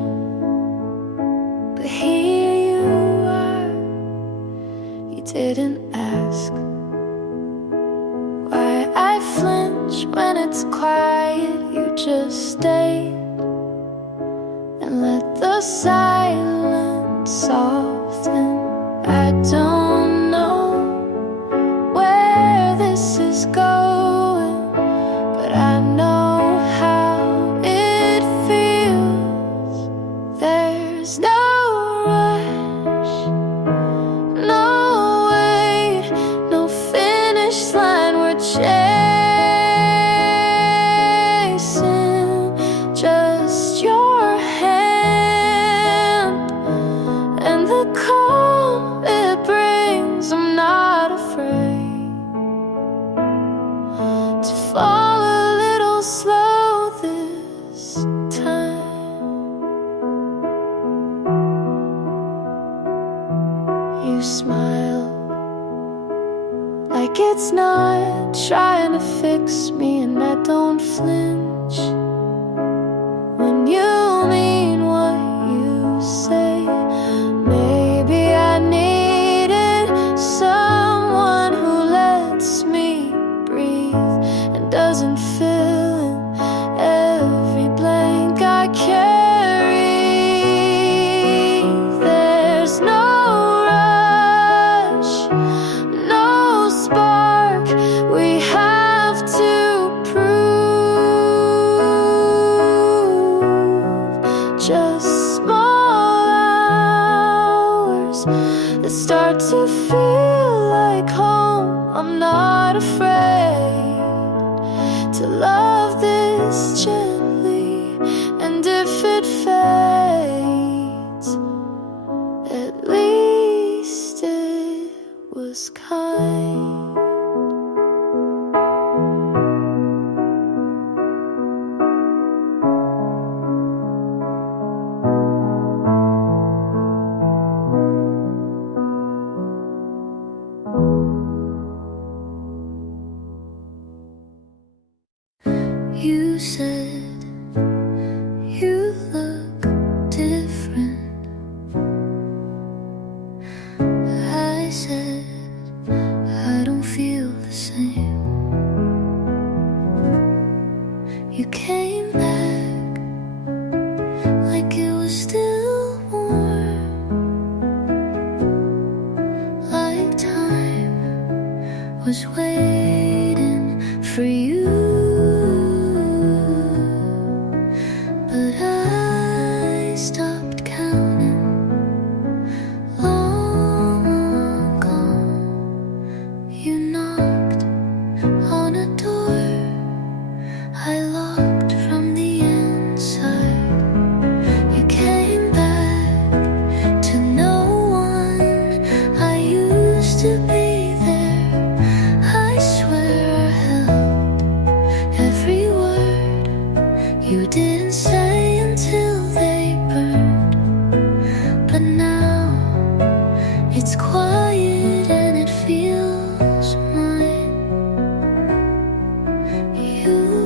but here you are. You didn't ask why I flinch when it's quiet. You just stayed and let the silence soften. I don't know where this is going, but I know how it feels. There's no rush, no wait, no finish line. We're chasing just your hand and the calm it brings. I'm not afraid to fall a little slow this time. You smile like it's not trying to fix me, and I don't flinch when you mean what you say. Maybe I needed someone who lets me breathe and doesn't fill in every blank I carry. There's no rush, no spark we have to prove. Just small hours that start to feel like home. I'm not afraid to love this gently, and if it fades, at least it was kind. You said you look different. I said I don't feel the same. You came back like it was still warm, like time was waiting for you. But I stopped counting long ago. You knocked on a door I locked from the inside. You came back to no one. I used to be there. I swear I held every word you didn't say until they burned. But now it's quiet and it feels mine. You